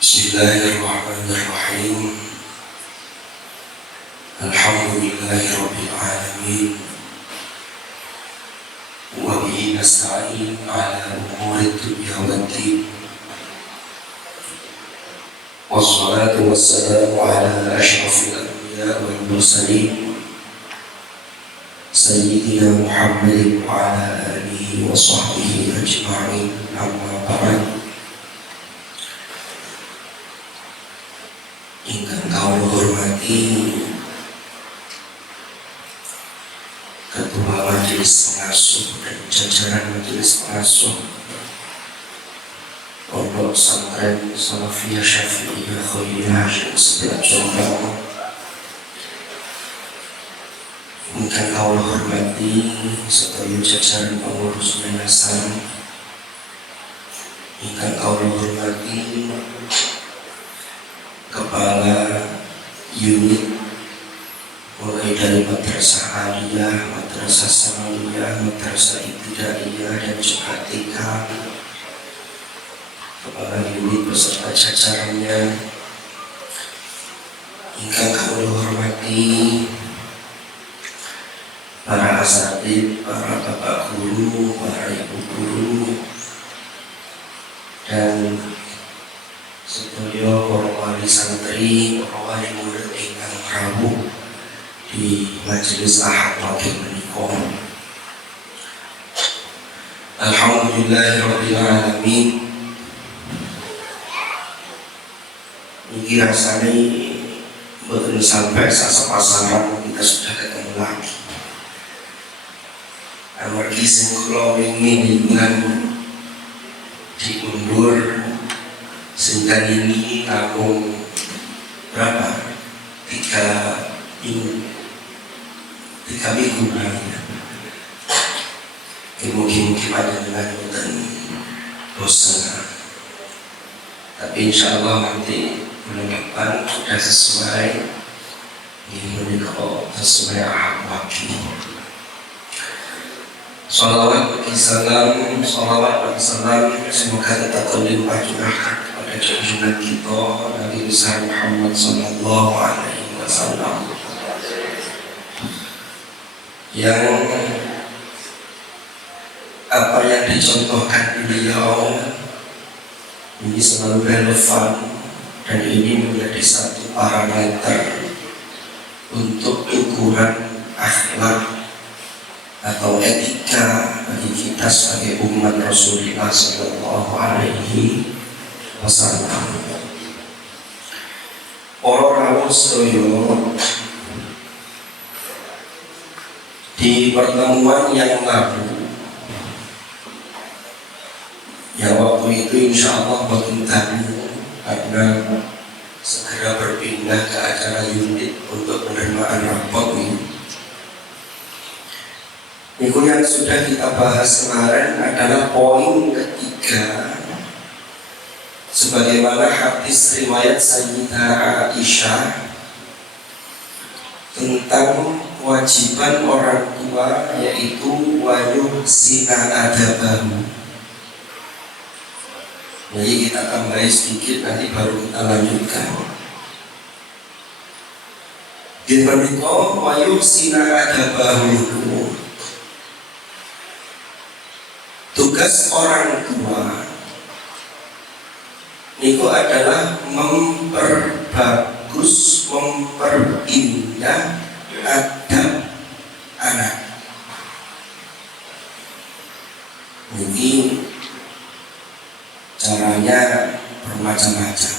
Bismillahirrahmanirrahim. Alhamdulillahirabbil alamin. Wa bihi nasta'in 'ala umurid dunya waddin. Wassalatu wassalamu 'ala asyrafil anbiya wal mursalin. Sayyidina Muhammadin wa 'ala alihi wa sahbihi ajma'in. Amma ba'd. Ingkang kawula hormati Ketua Majelis Pengasuh dan jajaran Majelis Pengasuh Pondok Pesantren Salafiyah Syafi'iyah Khairiyah yang sebelah Jombang. Ingkang kawula hormati sedaya jajaran pengurus yayasan. Ingkang kawula hormati Kepala unit mulai dari Madrasah Aliyah, Madrasah Sanawiyah, Madrasah Ibtidaiyah dan juga TK, Kepala unit beserta jajarannya. Ingkang kawula hormati para asatidz, para bapak guru, para ibu guru, dan sedaya para wali santri, para wali murid ingkang rawuh di majelis ahad pagi menika. Alhamdulillahirabbil alamin. Niki rasane mboten sampai sasapasaran kita sudah ketemu lagi. Amargi sing kula wingi diundur sehingga ini aku berapa? 3 minggu lagi. Mungkin pada dengan bosan, tapi insya Allah nanti bulan depan sudah sesuai. Ini menikah sesuai ahad pagi. Salawat bagi salam, semoga tetap terlimpah curahkan kepada junjungan kita Nabi besar Muhammad sallallahu alaihi wasallam, yang apa yang dicontohkan beliau ini selalu relevan, dan ini menjadi satu parameter untuk ukuran akhlak atau etika bagi kita sebagai umat Rasulullah sallallahu alaihi wasallam. Para rawuh sedaya, di pertemuan yang lalu, ya waktu itu insya Allah boten tamu karena segera berpindah ke acara unit untuk penerimaan rapot ini. Itu yang sudah kita bahas kemarin adalah poin ketiga, sebagaimana hadis riwayat Sayyidah Aisyah tentang kewajiban orang tua, yaitu wayuhsina adabahu. Jadi kita tambahi sedikit, nanti baru kita lanjutkan. Di menika wayuhsina adabahu, tugas orang tua itu adalah memperbagus, memperindah adab anak. Mungkin caranya bermacam-macam.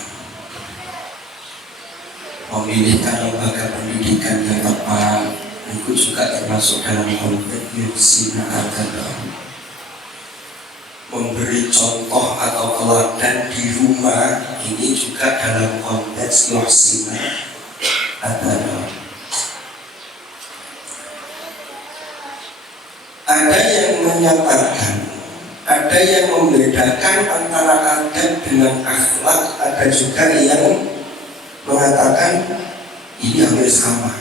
Memilihkan lembaga pendidikan yang tepat itu juga termasuk dalam konteks yuhsina adabahu. Memberi contoh atau teladan di rumah ini juga dalam konteks yuhsina adabahu. Ada yang menyatakan, ada yang membedakan antara adab dengan akhlak, ada juga yang mengatakan ini hampir sama.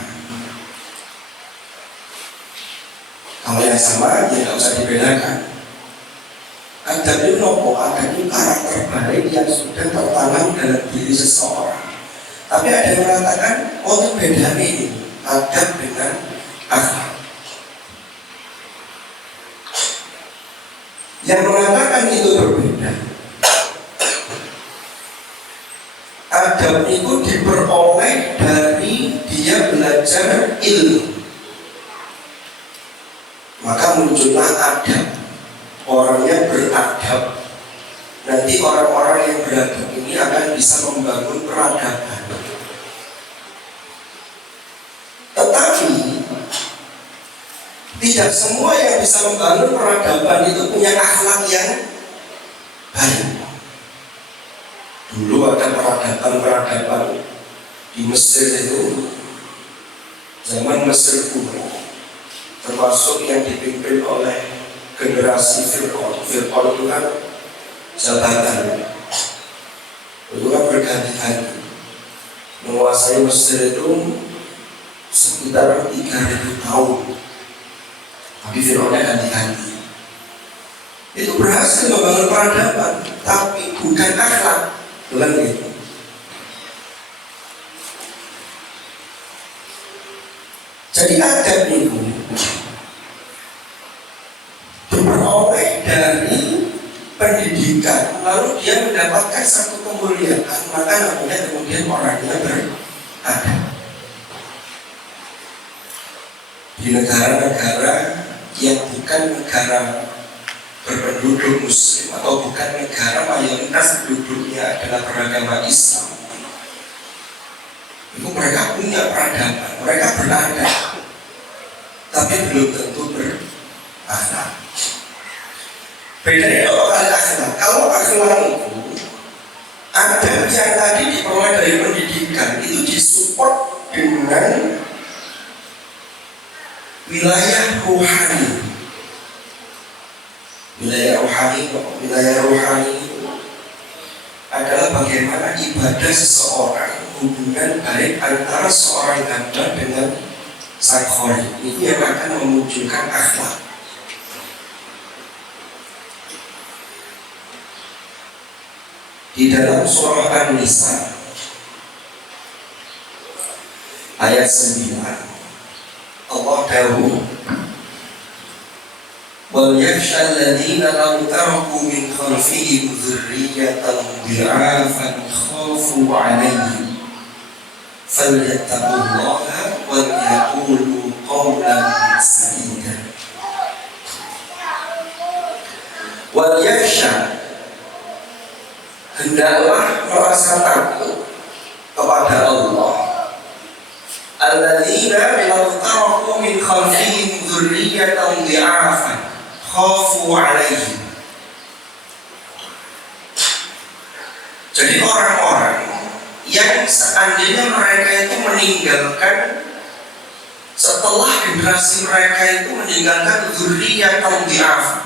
Kalau yang sama ya tidak usah dibedakan. Adab itu nopo, adab itu karakter baik yang sudah tertanam dalam diri seseorang. Tapi ada yang mengatakan, oh itu beda ini, adab dengan akhlak. Yang mengatakan itu berbeda, adab itu diperoleh dari dia belajar ilmu. Maka muncullah adab, orangnya beradab. Nanti orang-orang yang beradab ini akan bisa membangun peradaban. Tetapi tidak semua yang bisa membangun peradaban itu punya akhlak yang baik. Dulu ada peradaban di Mesir itu, zaman Mesir kuno, termasuk yang dipimpin oleh generasi Fir'aun. Fir'aun itu kan jabatan, itu kan berganti-ganti menguasai Mesir itu sekitar 3.000 tahun. Tapi Fir'aunnya ganti-ganti. Itu berhasil membangun peradaban, tapi bukan akhlak. Bukan gitu. Jadi adab itu diperoleh dari pendidikan, lalu dia mendapatkan satu kemuliaan, maka namanya kemudian orangnya beradab. Di negara-negara yang bukan negara berpenduduk muslim atau bukan negara mayoritas penduduknya adalah beragama Islam, itu mereka punya peradaban, mereka beradab, tapi belum tentu berakhlak. Bedanya kalau akhlak, kalau akhlak itu adab yang tadi diperoleh dari pendidikan itu disupport dengan wilayah rohani. Wilayah rohani itu adalah bagaimana ibadah seseorang, hubungan baik antara seorang hamba dengan sang khalik. Itu yang akan memunculkan akhlak. Di dalam surah An-Nisa ayat 9 Allah dawuh, وَلْيَخْشَى الَّذِينَ لَوْ تَرَكُوا مِنْ خَلْفِهِمْ ذُرِّيَّةً ضِعَافًا خَافُوا عَلَيْهِمْ فَلْيَتَّقُوا اللَّهَ وَلْيَقُولُوا قَوْلًا سَدِيدًا. وَلْيَخْشَى, hendaklah merasa takut kepada Allah, alladzina law taraku min khalfihim dzurriyyatan dhi'afan khafu 'alaihim. Jadi orang-orang yang seandainya mereka itu meninggalkan, setelah generasi mereka itu meninggalkan dzurriyyatan dhi'afan.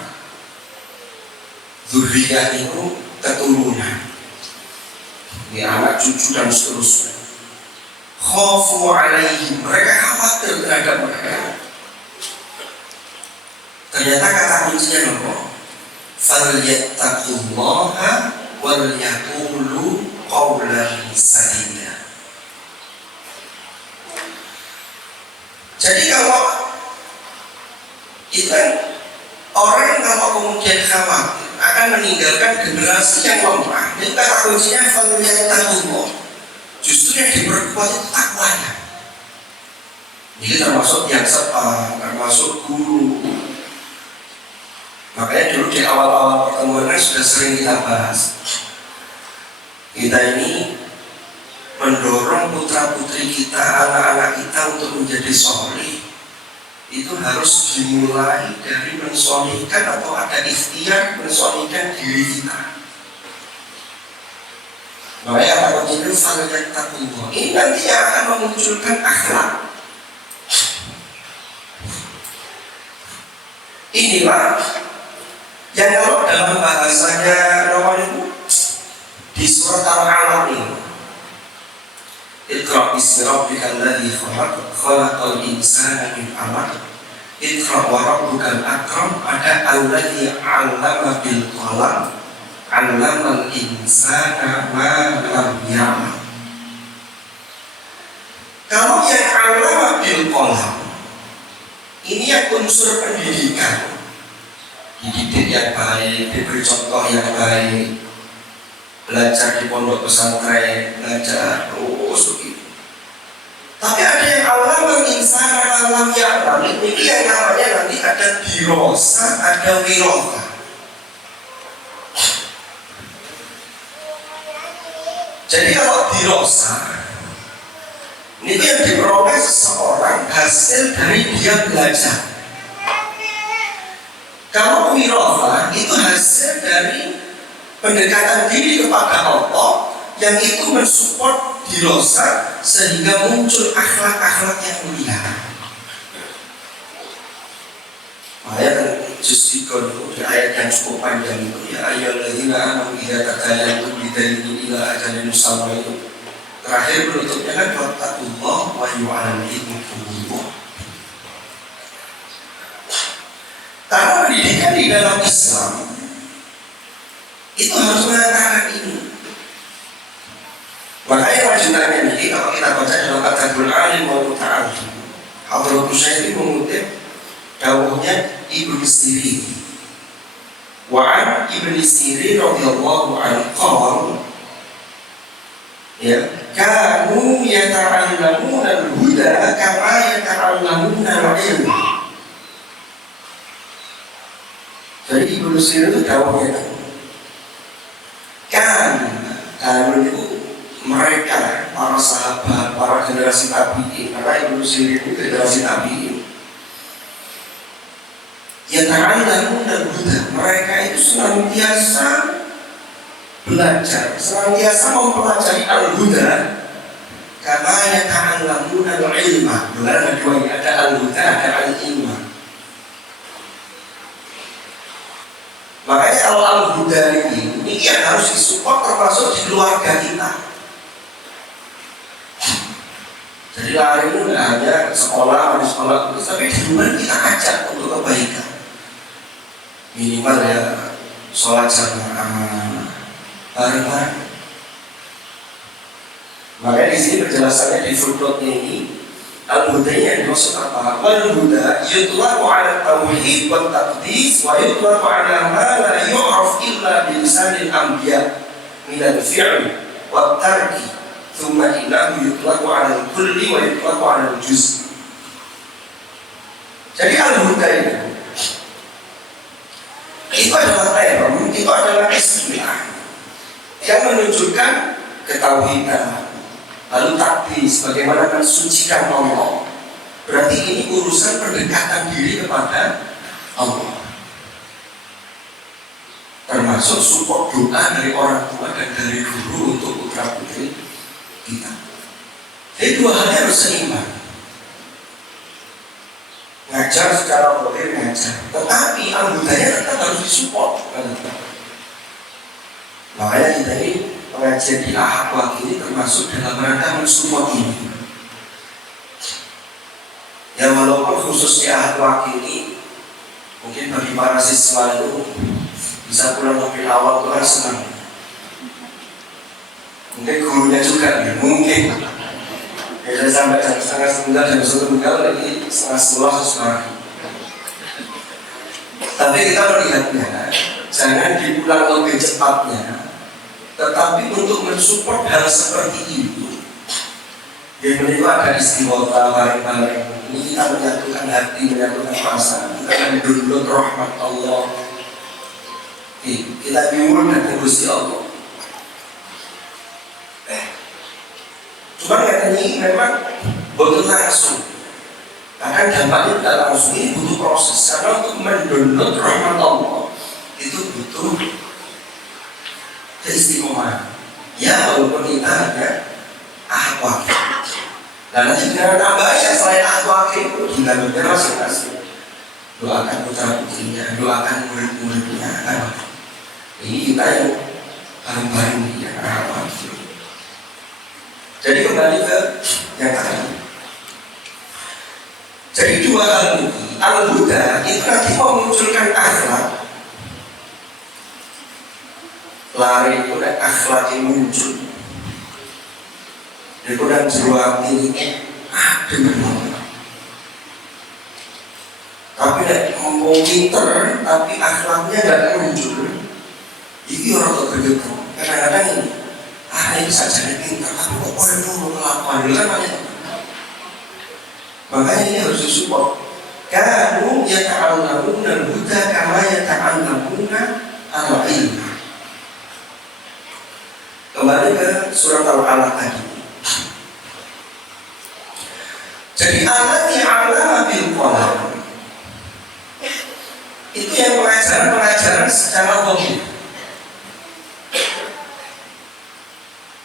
Dzurriyyah itu keturunan, ini anak cucu dan seterusnya. Khafu alaihim, mereka khawatir terhadap mereka. Ternyata kata kuncinya apa? Falyattaqullaha wal yaqulu qawlan sadida. Jadi kalau itu kan orang kalau kemudian khawatir akan meninggalkan generasi yang lemah, itu kata kuncinya falyattaqullah. Justru yang diperkuat itu takwanya. Ini termasuk yang sepan, termasuk guru. Makanya dulu di awal-awal pertemuan sudah sering kita bahas. Kita ini mendorong putra-putri kita, anak-anak kita untuk menjadi soleh. Itu harus dimulai dari mensolihkan atau ada ikhtiar mensolihkan diri kita. Makanya apa itu falyattaqullah. Ini nanti yang akan memunculkan akhlak. Inilah yang kalau dalam bahasanya Roman itu di surat Al-Alaq ini, Iqra bismi rabbikal ladzi khalaq, khalaqal insana min 'alaq, Iqra wa rabbukal akram, ada alladzi 'allama bil qalam, 'allamal insana ma lam ya'lam. Kalau yang 'allama bil qalam ini yang unsur pendidikan, dididik yang baik, diberi contoh yang baik, belajar di pondok pesantren, belajar terus begitu. Tapi ada yang Allah insana alam ya'lam, ini yang namanya nanti ada dirosa, ada wirosa. Jadi kalau dirosa, ini yang diperoleh seseorang hasil dari dia belajar. Kalau wirosa itu hasil dari pendekatan diri kepada Allah yang itu mensupport dirosa sehingga muncul akhlak-akhlak yang mulia. Ayat juz 3 di ayat yang cukup panjang itu, ya ayyuhalladzina amanu idza tadayantum bidainin ila ajalin musamma, itu terakhir penutupnya kan wattaqullah wa yu'allimukumullah. Karena pendidikan di dalam Islam itu harus mengatakan ini. Makanya lanjutannya ini kalau kita baca dalam Adabul Alim wa Muta'allim, Hadratus Syaikh mengutip dawuhnya Ibnu Sirin. Wa an Ibnu Sirin radhiyallahu anhu qala, ya, kanu yata'allamuna al-huda kama yata'allamuna al-ilm. Jadi Ibnu Sirin itu dawuhnya kan itu mereka, para sahabat, para generasi tabi'in, karena Ibnu Sirin itu generasi tabi'in, ya ta'allamuna al-huda, mereka itu senantiasa belajar, senantiasa mempelajari al-huda karena ya ta'allamuna al-ilma. Benar ada dua, ada al-huda, ada al-ilma. Makanya kalau al-huda ini yang harus disupport termasuk di keluarga kita. Jadi lari itu tidak hanya sekolah, di sekolah terus, tapi di rumah kita ajak untuk kebaikan. Minimal ya sholat jamaah bareng-bareng. Makanya di sini penjelasannya di footnote-nya ini, al-hudanya dimaksud apa? Al-huda yutlaqu 'ala tauhid wa taqdis wa yutlaqu 'ala ma la yu'raf illa bi lisanil anbiya min al-fi'l wa tarki, thumma innahu yutlaqu 'ala al-kulli wa yutlaqu 'ala al-juz'. Jadi al-huda itu adalah term, itu adalah istilah yang menunjukkan ketauhidan. Lalu takdis, bagaimana mensucikan Allah. Berarti ini urusan pendekatan diri kepada Allah, termasuk support doa dari orang tua dan dari guru untuk putra putri kita. Jadi dua halnya harus seimbang. Ngajar secara boleh ngajar, tetapi anggotanya tetap harus disupport. Makanya kita ini pengajian di Ahad Waqi ini termasuk dalam rangka mensupport ini. Ya walaupun khusus di Ahad Waqi ini mungkin bagi para siswa itu bisa pulang lebih awal itu kan senang. Mungkin gurunya juga ya, mungkin. Biasanya sampai jam 8:30, jam 1 lagi 9:30 sesuai. Tapi kita melihatnya jangan dipulang lebih cepatnya, tetapi untuk mensupport hal seperti itu. Yang itu ada istighfar bareng-bareng. Ini kita menyatukan hati, menyatukan perasaan. Kita mendownload rahmat Allah. Kita nyuwun datang Gusti Allah. Cuma katanya ini memang butuh langsung. Bahkan dampaknya tidak langsung, ini butuh proses. Karena untuk mendownload rahmat Allah itu butuh keistiqomahan. Ya walaupun kita ada Ahad Waqi. Dan nanti dengan tambahannya selain Ahad Waqi itu dilakukan masing-masing. Doakan putra putrinya, doakan murid-muridnya. Ini kita yang bareng-bareng di Ahad Waqi. Jadi kembali ke yang tadi. Jadi dua hal ini, al-huda itu nanti memunculkan akhlak lari itu nek akhlaknya muncul. Dia kurang jeruang ini, aduh. Tapi nek ngomong pinter, tapi akhlaknya nggak muncul. Iki orang tuh begitu. Kadang-kadang ini, ini saja pinter, tapi kok orang mau melakukan kan banyak. Makanya ini harus disupport. Kanu yata'allamuna al-huda kama yata'allamuna al-ilm. Kembali ke surat Al-Alaq tadi. Jadi alladzi 'allama bil qalam itu yang pengajaran secara umum.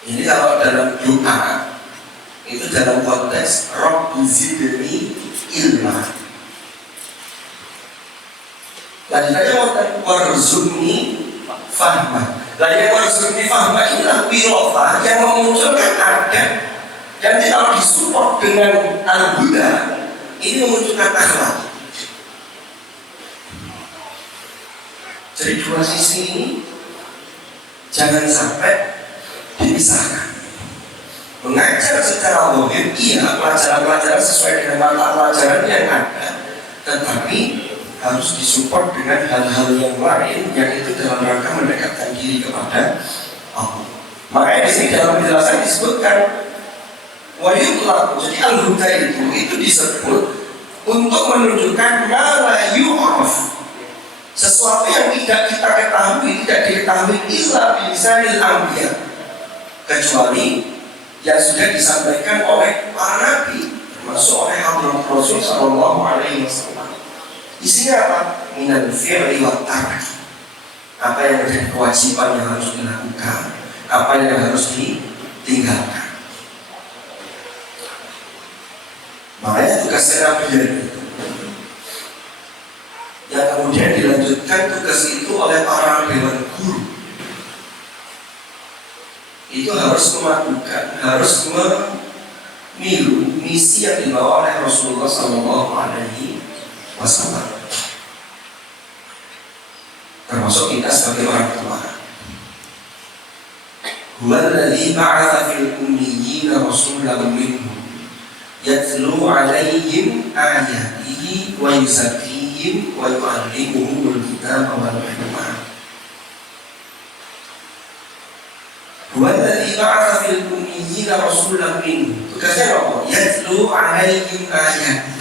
Ini kalau dalam doa itu dalam konteks Rabbi zidni ilma. Lanjutannya warzuqni fahma. Lah yang warzuqni fahma inilah wirofah yang memunculkan ada. Dan kalau disupport dengan al-huda ini memunculkan akhlak. Jadi dua sisi ini jangan sampai dipisahkan. Mengajar secara zahir, iya, pelajaran-pelajaran sesuai dengan mata pelajaran yang ada, tetapi harus disupport dengan hal-hal yang lain yang itu dalam rangka mendekatkan diri kepada Allah. Makanya di sini dalam penjelasan disebutkan wayutlaq. Jadi al-huda itu disebut untuk menunjukkan la yu'raf, sesuatu yang tidak kita ketahui, tidak diketahui illa bilisanil anbiya, kecuali yang sudah disampaikan oleh para nabi, termasuk oleh Hadrat Rasul sallallahu alaihi wasallam. Isinya apa? Minal fi'li wa tark. Apa yang menjadi kewajiban yang harus dilakukan, apa yang harus ditinggalkan. Makanya tugasnya nabi yang kemudian dilanjutkan tugas itu oleh para dewan guru. Itu harus memadukan, harus meniru misi yang dibawa oleh Rasulullah Sallallahu Alaihi Wasallam. Termasuk kita sebagai orang tua. Huwallazi ba'atha fil ummiyina rasulan minhum yatlu 'alaihim ayatihi wa yuzakkihim wa yu'allimuhumul kitaba wal hikmah. Huwallazi ba'atha fil ummiyina rasulan minhum. Tugasnya apa? Yatlu 'alaihim ayatihi.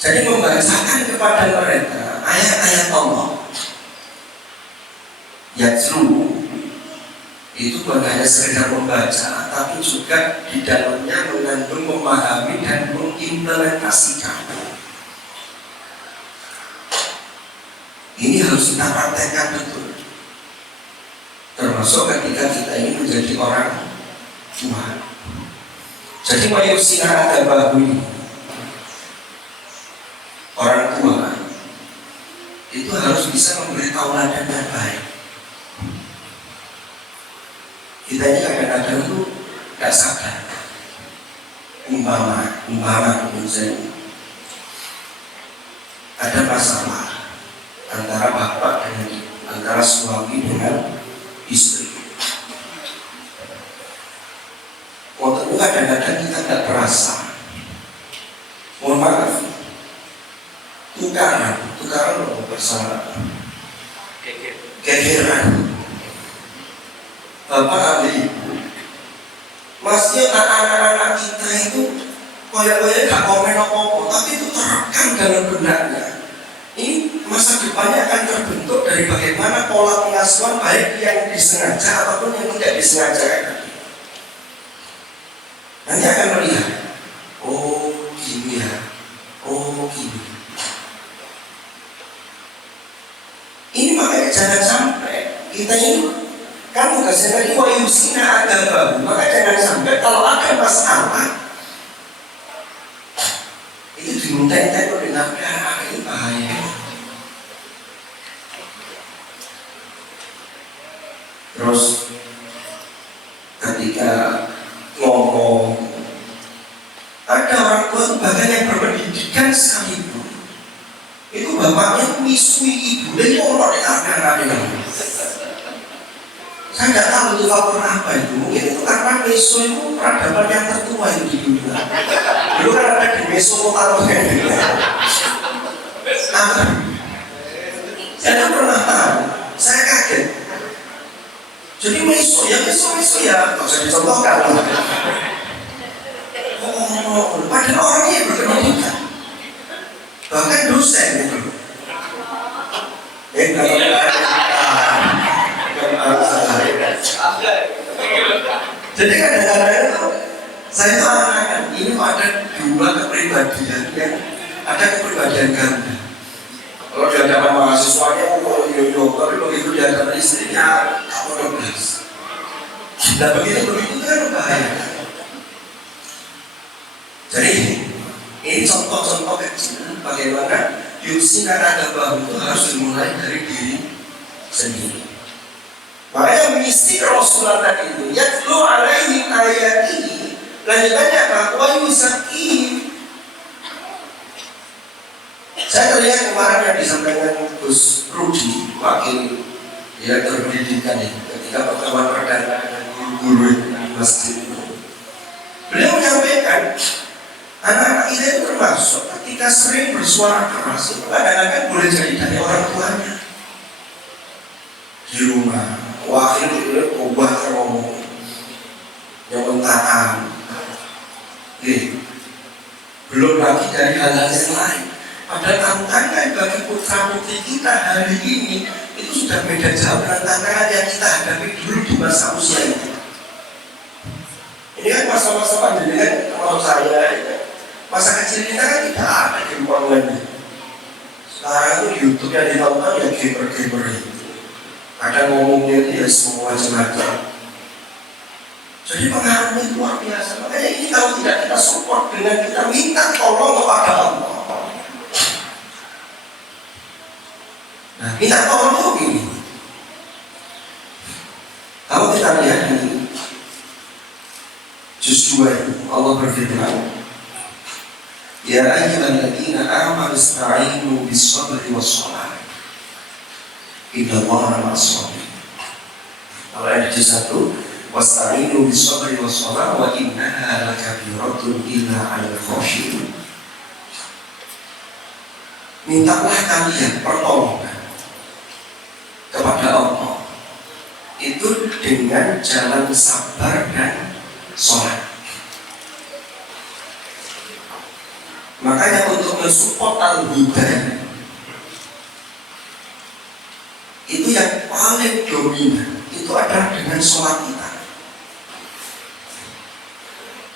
Jadi membacakan kepada mereka ayat-ayat Allah. Yatlu itu bukan hanya sekedar membaca, tapi juga di dalamnya mengandung memahami dan mengimplementasikan. Ini harus kita praktekkan betul. Termasuk ketika kita ini menjadi orang tua. Jadi mayusina ada bahu, orang tua itu harus bisa memberi tauladan yang baik. Kita ini kadang-kadang itu tidak sadar. Umpama misalnya ada masalah antara bapak dengan antara suami dengan istri. Waktu itu kadang-kadang kita tidak terasa. Mohon maaf, tukaran bersama gegeran. Bapak ambil ibu, masih anak-anak kita itu koyak-koyak gak komen apa-apa, tapi itu terekam dalam benaknya. Ini masa depannya akan terbentuk dari bagaimana pola pengasuhan baik yang disengaja ataupun yang tidak disengaja. Nanti akan melihat, oh gini ya, oh gini. Ini makanya jangan sampai kita ini kan tugasnya tadi wayusina agama, maka jangan sampai kalau ada masalah itu diminta-minta dengan ini bahaya. Terus ketika ngomong, ada orang tua bahkan yang berpendidikan sekalipun itu bapaknya misui ibunya itu orang yang ada. Saya nggak tahu itu faktor apa itu. Mungkin itu karena Meso itu peradaban yang tertua itu di dunia. Dulu kan ada di Mesopotamia. Saya tak pernah tahu. Saya kaget. Jadi Meso ya, nggak usah dicontohkan. Padahal orangnya berpendidikan. Bahkan dosen itu. Jadi kadang-kadang itu saya tanyakan, ini ada dua kepribadian yang ada kepribadian ganda. Kalau di hadapan mahasiswanya yo, tapi begitu di hadapan istrinya kamu 12. Nah begitu kan bahaya. Jadi ini contoh-contoh kecil bagaimana yusinan ada bahu itu harus dimulai dari diri sendiri. Makanya misi Rasulullah tadi itu yatlu alaihim ayatihi, lanjutannya bahwa yusaki. Saya terlihat kemarin yang disampaikan Gus Rudi, wakil direktur pendidikan itu, ketika pertemuan perdana dengan guru-guru di masjid itu, beliau menyampaikan anak-anak kita itu termasuk ketika sering bersuara keras itu kadang-kadang boleh jadi dari orang tuanya di rumah. Wakil itu ubah ngomong yang mentaan, belum lagi dari hal-hal yang lain. Padahal tantangan bagi putra putri kita hari ini itu sudah beda jauh dengan tantangan yang kita hadapi dulu di masa usia itu. Ini kan masa-masa pandemi kan, kalau saya masa kecil kita kan tidak ada game online. Sekarang itu YouTube yang ditonton ya gamer-gamer itu. Kadang ngomongnya itu ya semua macam-macam. Jadi pengaruhnya luar biasa. Makanya ini kalau tidak kita support dengan kita minta tolong kepada Allah. Nah, minta tolong itu begini. Kalau kita lihat ini juz 2 Allah berfirman, ya ayyuhalladzina amanu ista'inu bis-sabri was-shalah. Innallaha ma'as-sabirin. Kalau ayat juz 1, wasta'inu bis-sabri was-shalah wa innaha lakabiratun illa 'alal khashiyin. Mintalah kalian pertolongan kepada Allah itu dengan jalan sabar dan sholat. Makanya untuk mensupport al-huda itu yang paling dominan itu adalah dengan sholat kita.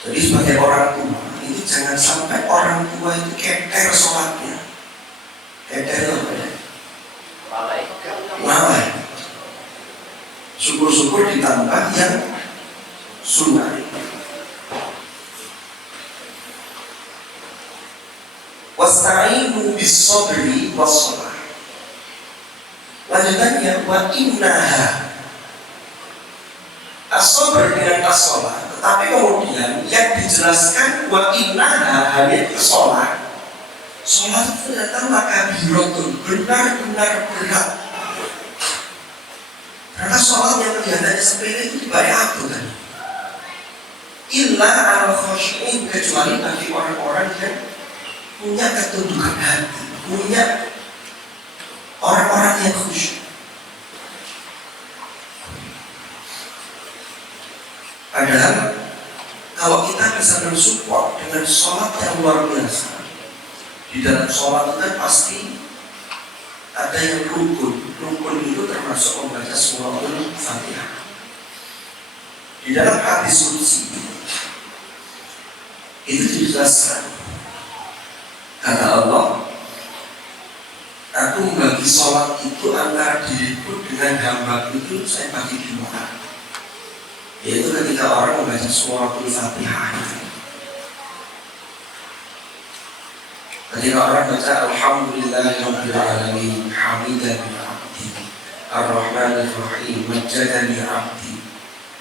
Jadi sebagai orang tua itu jangan sampai orang tua itu keter sholatnya. Keter apa ya? Lalai. Syukur-syukur ditambah yang sunnah. Wasta'inu bis-sabri was-shalah. Lanjutannya wa innaha. As-sabr dengan as-shalah. Tetapi kemudian yang dijelaskan wa innaha hanya sholat. Sholat itu ternyata makabiratun, benar-benar berat. Karena sholat yang kelihatannya sepele itu dibayar apa kan? Illa al-khashi'in, kecuali bagi orang-orang yang punya ketundukan hati, punya orang-orang yang khusyuk. Padahal kalau kita bisa mensupport dengan sholat yang luar biasa, di dalam sholat itu kan pasti ada yang rukun. Rukun itu termasuk membaca suratul Fatihah. Di dalam hadis qudsi itu dijelaskan, kata Allah, aku membagi sholat itu antara diriku dengan hamba itu saya bagi dua. Yaitu ketika orang membaca suratul Fatihah. Ketika orang baca Alhamdulillahirabbil alamin, hamidani abdi, ar-rahmanir rahim, majjadani abdi,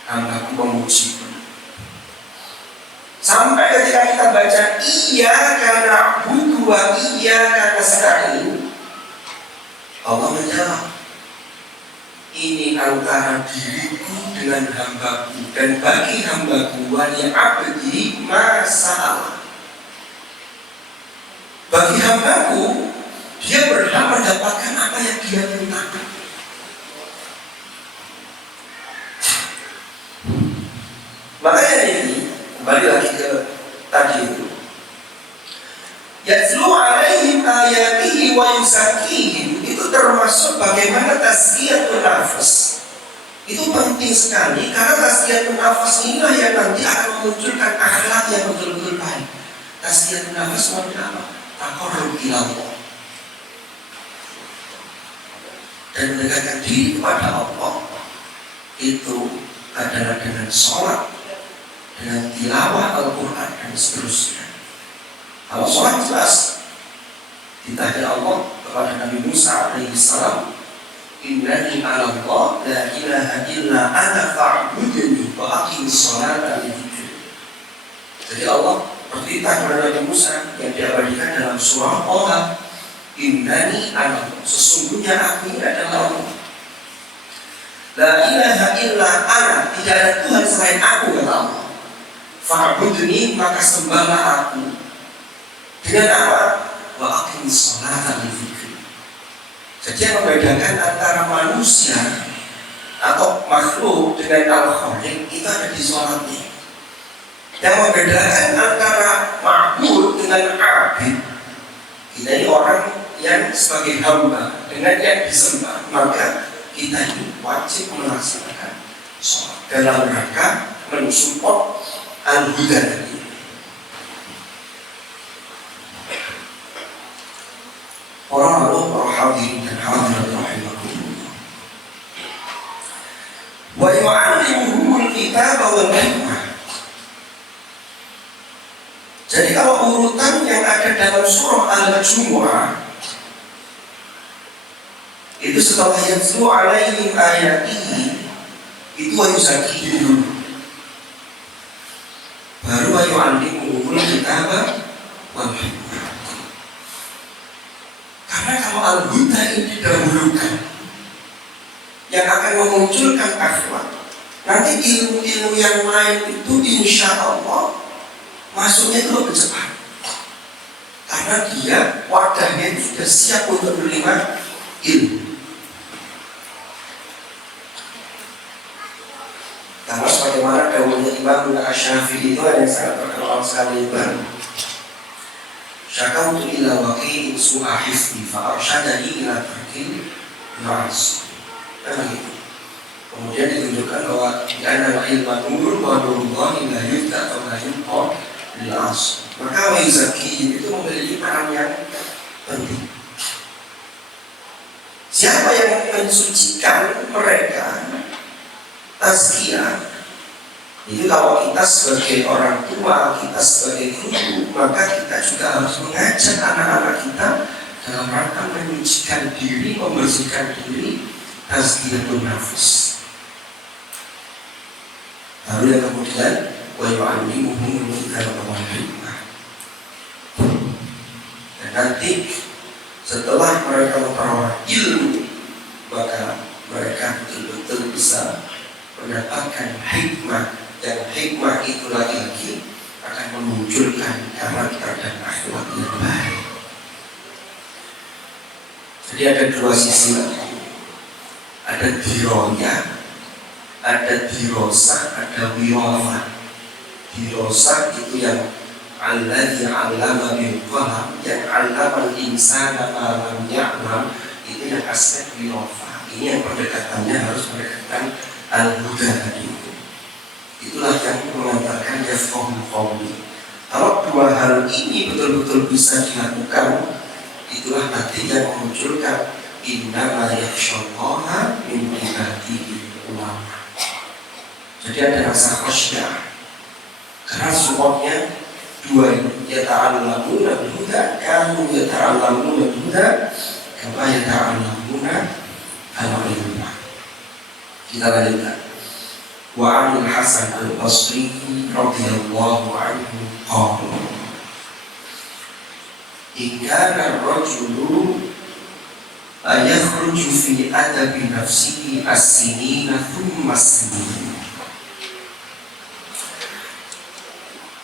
hambaku memujiku. Sampai ketika kita baca iyyaka na'budu wa iyyaka nasta'in, Allah menjawab, ini antara diriku dengan hambaku, dan bagi hambaku wali abdi masalah. Bagi hambaku, dia berhak mendapatkan apa yang dia mintakan. Makanya ini kembali lagi ke tadi itu, yatlu alaihim ayatihi wa yuzakkihim, itu termasuk bagaimana tazkiyatun nafas. Itu penting sekali karena tazkiyatun nafas inilah yang nanti akan memunculkan akhlak yang betul-betul baik. Tazkiyatun nafas maksudnya apa? Taqarrub ila Allah, dan mendekatkan diri kepada Allah itu adalah dengan sholat, dengan tilawah Al-Quran dan seterusnya. Kalau sholat jelas ditanya Allah kepada Nabi Musa alaihissalam, innani ala Allah la ilaha illa ana fa'budni wa aqimis sholata li dzikri. Jadi Allah berperintah kepada Nabi Musa yang diabadikan dalam surah Taha, innani ala Allah, sesungguhnya aku ini adalah Allah. La ilaha illa ana, tidak ada Tuhan selain aku, kata Allah. Fa'budni, maka sembahlah aku. Dengan apa? Wa aqimis sholata li dzikri. Jadi yang membedakan antara manusia atau makhluk dengan al-khaliq itu ada di sholatnya. Yang membedakan antara ma'bud dengan abid, kita ini orang yang sebagai hamba dengan yang disembah, maka kita ini wajib melaksanakan sholat dalam rangka mensupport al-huda tadi. Para hadirin dan hadirat rahimakumullah. Wa yu'allimuhumul kitaba wal hikmah. Jadi kalau urutan yang ada dalam surah Al-Jumu'ah itu setelah yatlu alaihim ayatihi, itu wa yuzakkihim dulu, baru wa yu'allimuhumul kitaba wal hikmah. Karena kalau al-huda ini didahulukan, yang akan memunculkan akhlak, nanti ilmu-ilmu yang lain itu insya Allah masuknya itu lebih cepat. Karena dia wadahnya itu sudah siap untuk menerima ilmu. Karena sebagaimana dahulunya Imam Asy-Syafi'i itu ada yang sangat terkenal sekali, syakautu ila waqi'in su'a hifzi fa'arsyadani ila tarkil ma'as. Kemudian ditunjukkan bahwa di antara ilmu nur wa nurullahi la yufta atau la yufta lil as. Maka wa yuzakkihim itu memiliki peran yang penting. Siapa yang mensucikan mereka, tazkiyah, itu kalau kita sebagai orang tua, kita sebagai guru, maka kita juga harus mengajak anak-anak kita dalam rangka menyucikan diri, membersihkan diri, tazkiyatun nafs. Lalu yang kemudian wa yu'allimuhumul kitaba wal hikmah. Dan nanti setelah mereka memperoleh ilmu, maka mereka betul-betul bisa mendapatkan hikmah. Dan hikmah itu lagi-lagi akan memunculkan karakter dan akhlak yang baik. Jadi ada dua sisi lagi. Ada diroya, ada dirosah, ada wirafah. Dirosah itu yang alladzi 'allama bil qalam, yang 'allama al-insana ma lam ya'lam, itu yang aspek wirafah. Ini yang pendekatannya harus pendekatan al-huda tadi. Itulah yang mengantarkan yafqahul qawli. Kalau dua hal ini betul-betul bisa dilakukan, itulah nanti yang memunculkan innama yakhsyallaha min ibadihi ulama. Jadi ada rasa khasyah. Karena supportnya dua ini, yata'allamuna al-huda, kanu yata'allamuna al-huda kama yata'allamuna al-ilma. Kita lanjutkan. Wa 'anil Hasan al-Basri radhiyallahu anhu qala, in kana ar-rajulu ayakhruju fi adabi nafsihi as-sinina thumma as-sinin.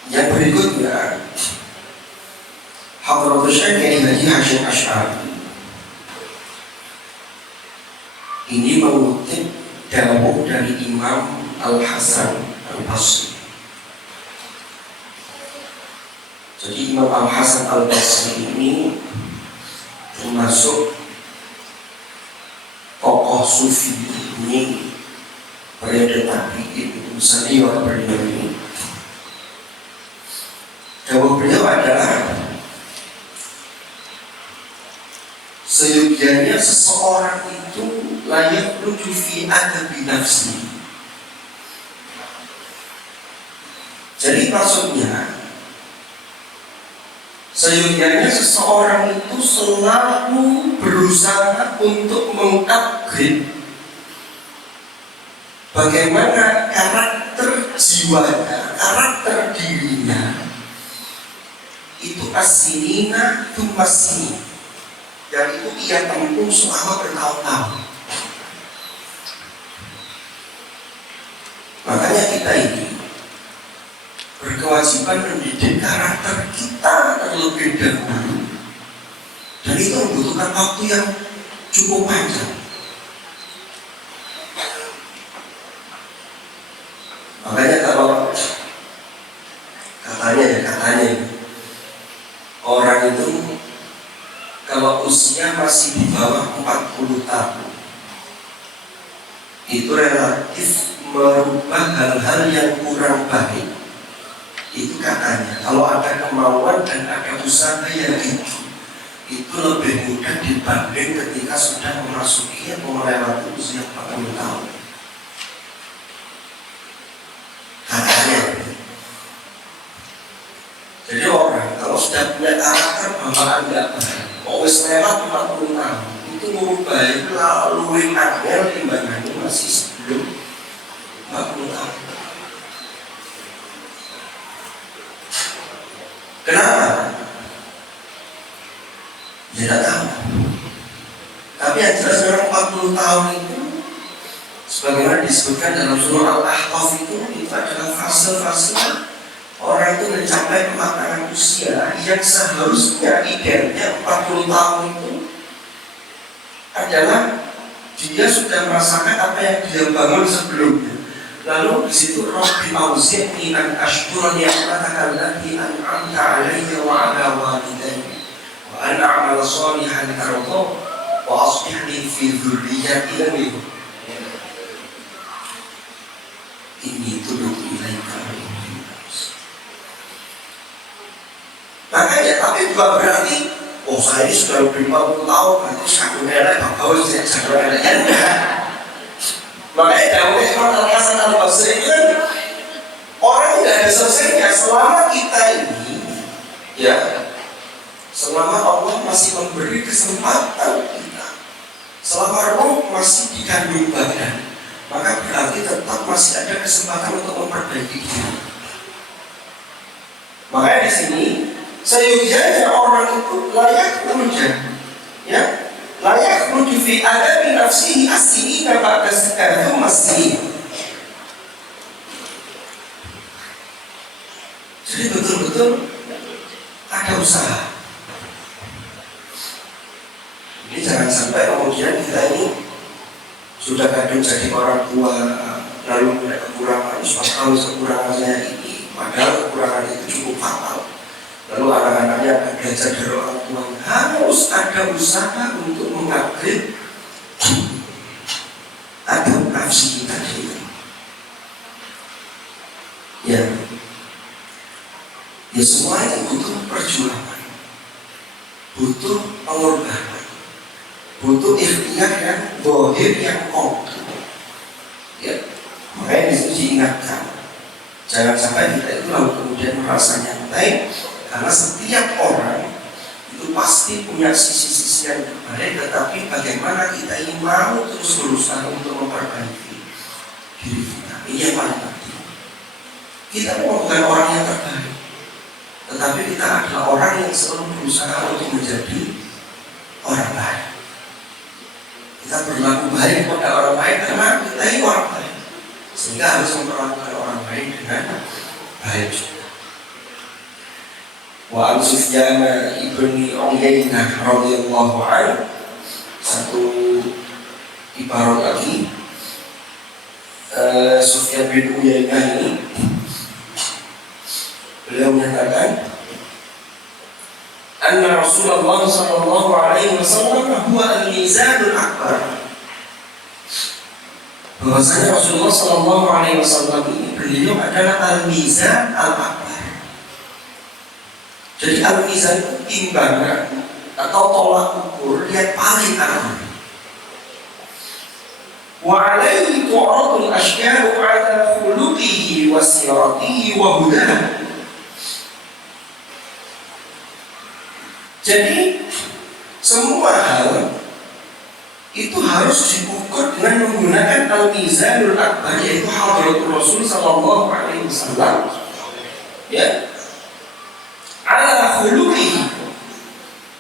Yang berikutnya, Hadratus Syekh Kiai Haji Hasyim Asy'ari ini mengutip dawuh dari Imam Al-Hasan Al-Basri. Jadi Imam Al-Hasan Al-Basri ini termasuk tokoh sufi ini periode tabi'in senior beliau ini. Dawuh beliau adalah seyogianya seseorang itu layak menuju fi adabi nafsi. Jadi maksudnya seyogianya seseorang itu selalu berusaha untuk mengupgrade bagaimana karakter jiwanya, karakter dirinya itu as-sinina tumasini, dan itu ia tempuh selama bertahun-tahun. Makanya kita ini berkewajiban mendidik karakter kita terlebih dahulu, dan itu membutuhkan waktu yang cukup panjang. Makanya kalau katanya orang itu kalau usia masih di bawah 40 tahun itu relatif merubah hal-hal yang kurang baik. Itu katanya kalau ada kemauan dan ada usaha yang tinggi, itu lebih mudah dibanding ketika sudah memasuki atau melewati usia 40 tahun. Katanya. Jadi orang kalau sudah punya karakter bawaan tidak baik, lewat 40 tahun itu merubah itu lalu angel timbangannya masih sebelum 40 tahun. Kenapa? Tidak tahu. Tapi yang jelas orang 40 tahun itu sebagaimana disebutkan dalam surah Al-Ahqaf itu adalah fase-fase orang itu mencapai kematangan usia yang seharusnya idealnya 40 tahun itu adalah dia sudah merasakan apa yang dia bangun sebelumnya. Lalu di situ Rabbi auzi'ni an ashkura ni'mataka allati an'amta 'alayya wa 'ala walidayya wa an a'mala shalihan tardah wa aslih li fi dhurriyyati inni tubtu ilaika. Makanya tapi bukan berarti saya ini sudah lebih 40 tahun nanti satu nenek bapak saya satu nenek enggak. Makanya dawuh Imam Al-Hasan Al-Basri itu kan orang tidak ada selesainya selama kita ini ya, selama Allah masih memberi kesempatan kita, selama roh masih dikandung badan, maka berarti tetap masih ada kesempatan untuk memperbaiki diri. Makanya di sini seyogianya orang itu layak menuju, ya, layak menuju fi adabi nafsihi as-sinina ba'da sekadum masih. Jadi betul-betul ada usaha. Ini jangan sampai kemudian kita ini sudah kadung jadi orang tua lalu punya kekurangan, tahu kekurangan saya ini, padahal kekurangan itu cukup fatal. Lalu anak-anaknya akan belajar dari orang tuanya. Harus ada usaha untuk mengupgrade adab nafsi kita ini. Ya semua itu butuh perjuangan, butuh pengorbanan, butuh ikhtiar yang zahir yang konkret. Ya, makanya disini diingatkan, jangan sampai kita itu lalu kemudian merasa nyantai. Karena setiap orang itu pasti punya sisi-sisi yang terbaik, tetapi bagaimana kita ini mau terus berusaha untuk memperbaiki diri kita. Ini yang paling penting. Kita bukan orang yang terbaik, tetapi kita adalah orang yang selalu berusaha untuk menjadi orang baik. Kita berlaku baik kepada orang lain karena kita ini orang baik, sehingga harus memperlakukan orang lain dengan baik. Wa an Sufyan ibni Uyainah radhiyallahu anhu, satu ibarat lagi, Sufyan bin Uyainah ini beliau menyatakan anna Rasulullah sallallahu alaihi wasallam huwa al-mizanul akbar, bahwasanya Rasulullah sallallahu alaihi wasallam ini beliau adalah al-mizan al-akbar. Jadi al-mizan itu timbangan atau tolak ukur yang paling aman. Wa alaihi tu'radul asyaru ala khuluqihi wa siratihi wa hudah. Jadi semua hal itu harus diukur dengan menggunakan al-mizanul akbar, yaitu hadratul Rasul sallallahu alaihi wasallam. Ya. Ala khuluqihi,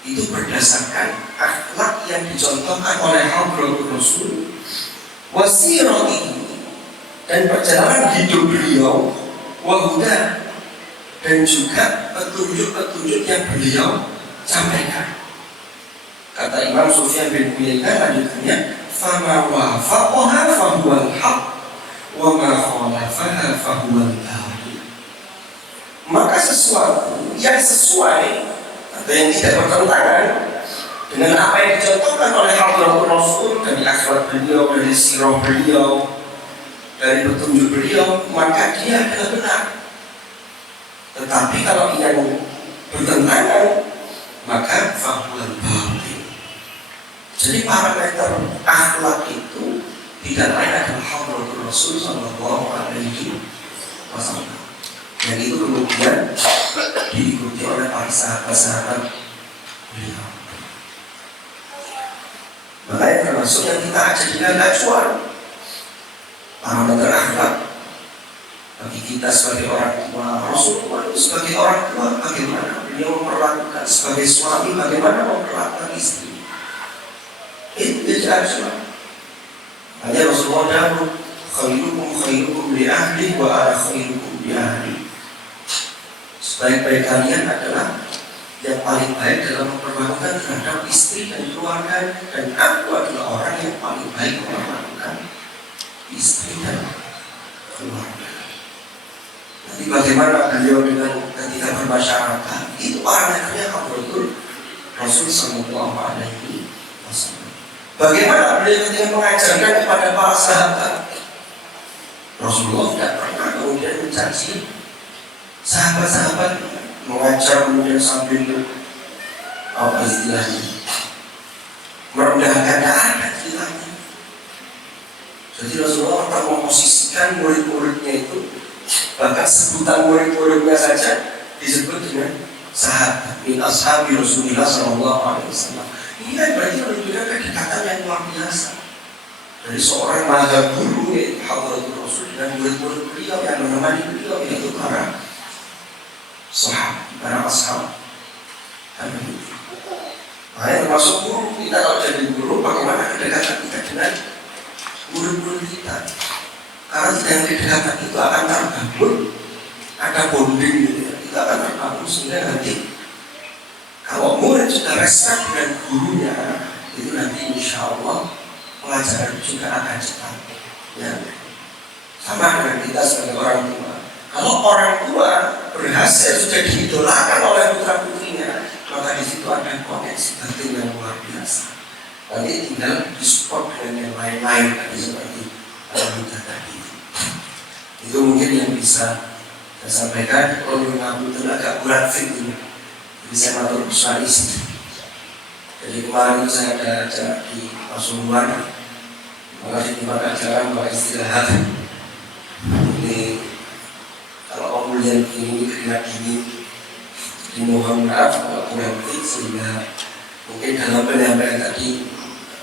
itu berdasarkan akhlak yang dicontohkan oleh hadratul Rasul, wasiratihi, dan perjalanan hidup beliau, wahuda, dan juga petunjuk-petunjuk yang beliau sampaikan. Kata Imam Sufyan bin Uyainah lanjutannya, fama wafaqaha fahuwal haq wa ma khalafaha fahuwal batil. Maka sesuatu yang sesuai atau yang tidak bertentangan dengan apa yang dicontohkan oleh hadratul Rasul, dari akhlak beliau, dari sirah beliau, dari petunjuk beliau, maka dia adalah benar. Tetapi kalau yang bertentangan, maka fahuwal batil. Jadi parameter akhlak itu tidak lain adalah hadratul Rasul sallallahu alaihi wasallam. Dan itu kemudian diikuti oleh para sahabat-sahabat beliau. Makanya termasuk yang kita jadikan acuan parameter akhlak bagi kita sebagai orang tua. Rasulullah sebagai orang tua bagaimana beliau memperlakukan, sebagai suami bagaimana memperlakukan istri. Itu jadi acuan. Hanya Rasulullah dahulu, khairukum li ahli wa ana khairukum li ahli. Sebaik-baik kalian adalah yang paling baik dalam memperlakukan terhadap istri dan keluarga, dan aku adalah orang yang paling baik memperlakukan istri dan keluarga. Nanti bagaimana beliau dengan ketika bermasyarakat, itu parameternya hadratul Rasul sallallahu alaihi wasallam. Bagaimana beliau ketika mengajarkan kepada para sahabat, Rasulullah tidak pernah kemudian mencaci sahabat-sahabat, mengajar kemudian sambil apa istilahnya, merendahkan, tidak ada ceritanya. Jadi Rasulullah pernah memposisikan murid-muridnya itu, bahkan sebutan murid-muridnya saja disebut dengan sahabat, min ashabi Rasulullah sallallahu alaihi wasallam. Ini kan berarti menunjukkan kedekatan yang luar biasa dari seorang maha guru, yaitu hadratul Rasul, dan murid-murid beliau yang menemani beliau, yaitu para sahabat, para ashab. Makanya termasuk guru kita, kalau jadi guru bagaimana kedekatan kita dengan murid-murid kita, karena dengan kedekatan itu akan terbangun, ada bonding gitu ya. Kita akan terbangun sehingga nanti kalau murid sudah respect dengan gurunya, itu nanti insya Allah pengajaran juga akan cepat. Ya. Sama dengan kita sebagai orang tua. Kalau orang tua berhasil sudah diidolakan oleh putra putrinya, maka di situ ada koneksi batin yang luar biasa. Nanti tinggal disupport dengan yang lain-lain tadi, seperti kita tadi. Itu mungkin yang bisa saya sampaikan. Kalau mengaku itu agak berat fit ini, bisa matur spesialis. Jadi kemarin saya ada acara di Pasuruan, maka di tempat acara Mbak istirahat. Ini kalau pemulihan ini keringat dingin, dimohon maaf kalau kurang fit, sehingga mungkin dalam penyampaian tadi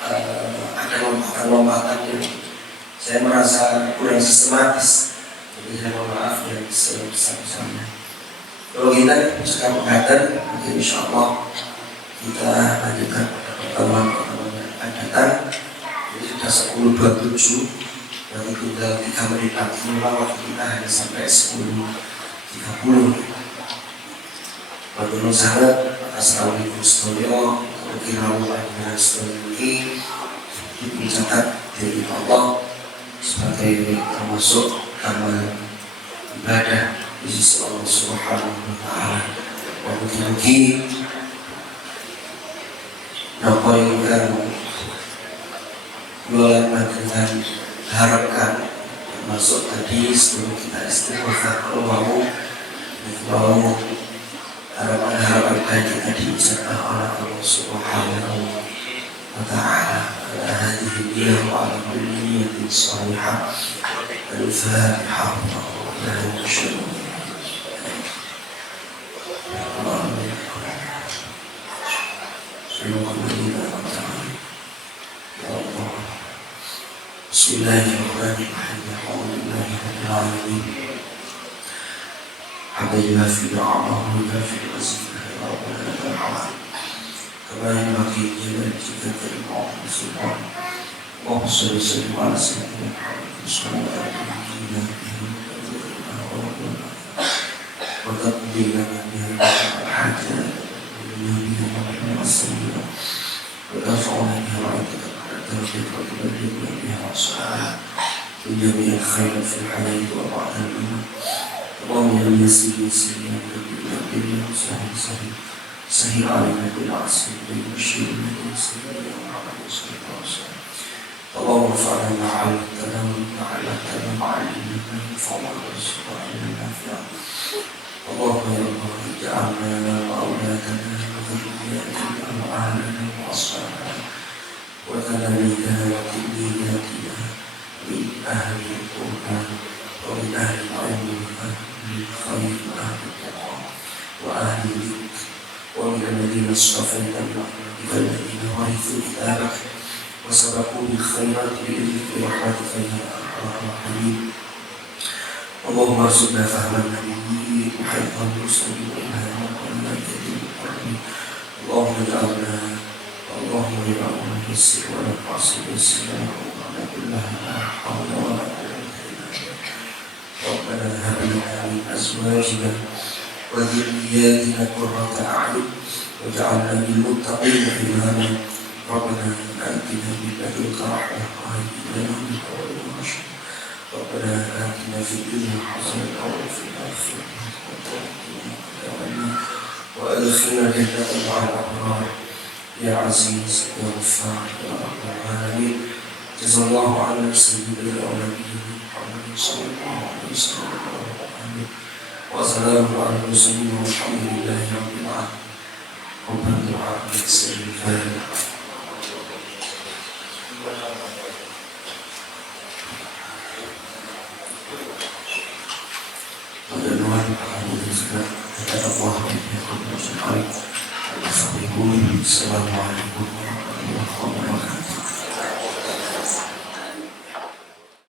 ada lompatan-lompatan yang saya merasa kurang sistematis. Jadi saya mohon maaf yang sebesar-besarnya. Kalau kita suka menghadap, mungkin insya Allah kita lanjutkan pada pertemuan yang akan datang. sudah 10.27, berarti tinggal 3 menit lagi. Memang waktu kita hanya sampai 10.30. Menurut sangat atas kami Gustoyo, kira dengan studi ini dicatat dari Allah sebagai termasuk amal ibadah di sisi Allah Subhanahu wa Ta'ala. Mungkin apa yang kan bulan dengan harapkan termasuk tadi sebelum kita istighfar kalau mau harapan baik kita diijabah oleh Allah Subhanahu wa Ta'ala. Ala hadhihi niyyah wa ala kulli niyyatin shalihah. Al-Fatihah. Bismillahirrahmanirrahim. Alhamdulillahi rabbil alamin. حتى يوافي نعمه ويوافي رزقه ربنا لك الحمد كما ينبغي لجلالك الكريم سبحانه. اللهم صل وسلم على سيدنا محمد صلى الله عليه وسلم وتقضي لنا بها الحاجات وترفعنا بها عندك التوفيق وتبلغنا بها الصالحات من جميع الخير في الحياه وبعد الموت. اللهم يا يسير يسير يا رب يا سهل سهل علينا بالعسر بالبشير باليسير يا محمد صلى الله عليه وسلم. اللهم ارفعنا مع علمتنا وعلمتنا مع علمنا ما ينفعنا وارزقنا علما نافعا. اللهم يا الله اجعلنا واولادنا وذرياتنا واهلنا واصحابنا وتلاميذنا وتلميذاتنا من اهل القران ومن اهل العلم وأهل الخير وأهل التقوى وأهل الذكر ومن الذين اصطفيت من عبادك الذين ورثوا كتابك وسبقوا بالخيرات بإذنك برحمتك يا أرحم الراحمين. اللهم ارزقنا فهم النبيين وحفظ المرسلين وإلهام الملائكة المقربين. اللهم اجعلنا يسر ولا تعسر يسر لنا أمورنا كلها لا حول ولا قوة. ربنا هب لنا من أزواجنا وذرياتنا قرة أعين واجعلنا للمتقين إماما. ربنا آتنا من لدنك رحمة وهيئ لنا من أمرنا رشدا. ربنا آتنا في الدنيا حسنة وفي الآخرة حسنة وقنا وأدخلنا جنة مع الأبرار يا عزيز يا غفار يا رب العالمين. جزا الله عنا سيدنا ونبينا محمد صلى الله عليه وسلم وسلام على المرسلين والحمد لله رب العالمين. ربنا دعاء بالسر الفاتحة. Assalamualaikum